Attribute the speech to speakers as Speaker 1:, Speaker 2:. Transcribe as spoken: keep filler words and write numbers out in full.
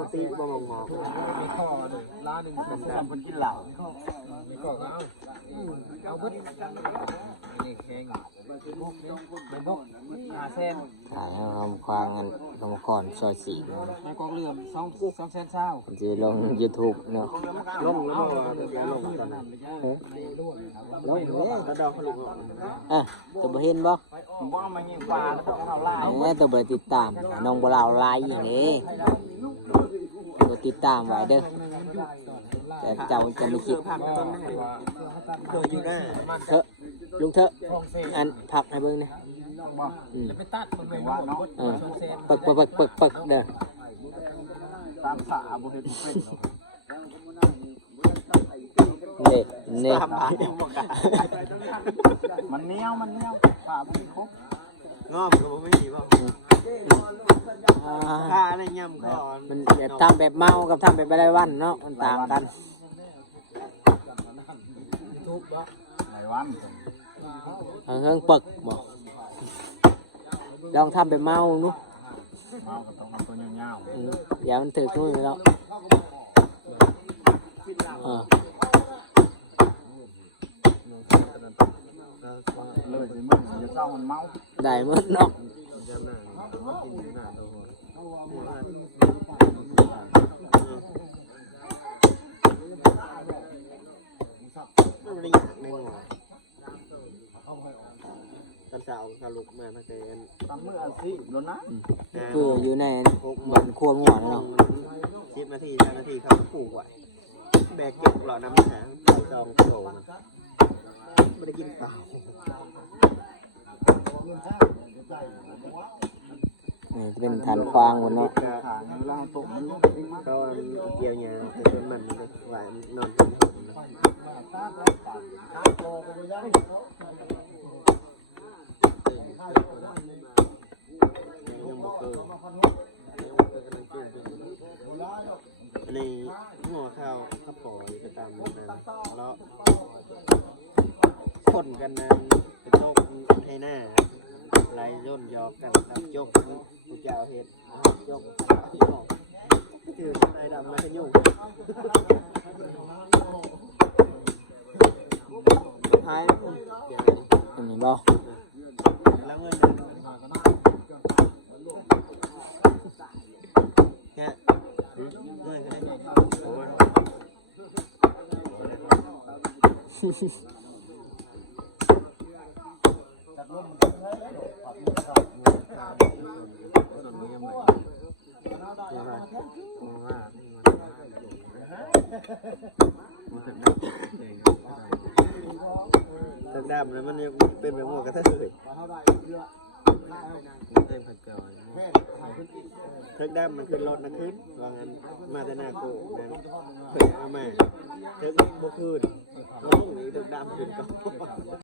Speaker 1: ตีบ่มองมองมีข้อเลยล้านหนึ่งเป็นแบบคนกินเหล้ามีข้อก็เอาเอาบึ้ดนี่แข็งเป็นพวกอาเซน
Speaker 2: ถ่ายให้ทำความเงินทำก่อนซอยสี่
Speaker 1: ในกองเรือสองสองแสนเช้า
Speaker 2: จะลงยูทูบเนาะ
Speaker 1: ลงแล้วก็เสียลงตอนนั้นลงเลยกระดองขลุ่ม
Speaker 2: อ่ะตัวบ่เห็นบ่
Speaker 1: ว่ามันยิงปลาแล้วต้องเอาล่า
Speaker 2: แม่ตัวบ่ติดตามน้องบ่ลาวไลน์อย่างนี้ตัวติดตามไว้เด้อแต่เจ้าจะไม่คิดเถอะลุงเถอะอันผักให้เบิ่งนะอืม
Speaker 1: จะไปตัดมันไม่ว่าเนาะ
Speaker 2: เออปึกปึกปึกปึกปึกเด้อ
Speaker 1: ตามสาบุเรนเป็น
Speaker 2: เน่เน่
Speaker 1: มันเนี้ยวมันเนี้ยวปลาไม่ครบงอบก็ไม่มีป่ะข้าในย่ำก่อน
Speaker 2: มันแบบทำแบบเมากับทำแบบรายวันเนาะมันต่างกัน
Speaker 1: ทุบบ่หลายวัน
Speaker 2: เฮิงปึกบ่ลองทำแบบเมานุ
Speaker 1: เมาก็ต้องเอาตัวเงา
Speaker 2: อย่ามันถือทุ่ยแล้วเออ
Speaker 1: เลยสิมึงจะเศร้ามันเมา
Speaker 2: ได้หมดเนาะ
Speaker 1: ตอนเช้าสรุปมาตั้งแต่ตอนเมื่ออาทิตย์แล้วนะ
Speaker 2: คืออยู่ในบนครัวหม้อเนาะ
Speaker 1: สิบนาทีห้านาทีเขาผูกไว้แบกเก็บหล่อน้ำหางจองโถไม่ได้กินข้าว
Speaker 2: นี่เป็นฐานควางบนเนาะ
Speaker 1: เขาเกี่ยวเนี่ยเป็นมันมันหวานนอนในหัวข้าวข้าวปอยก็ตามนั้นแล้วคนกันนั้นเป็นโรคไทหน้าไรย่นยอกกันตับยกผู้เจ้าเห็ดยกคือนายดำนายขยุ่งท้าย
Speaker 2: เห็นไหมบ่
Speaker 1: แล้วเงินเนี่ยเงินกันได้โอ้ยทางดำแล้วมันยังเป็นแบบหัวกระทะเลยเต็มกันเกินทางดำมันขึ้นรถนะขึ้นวางอันมาแต่หน้าโกนั้นเผยเอามาถึงบุคืนน้องนี่ทางดำขึ้นก่อน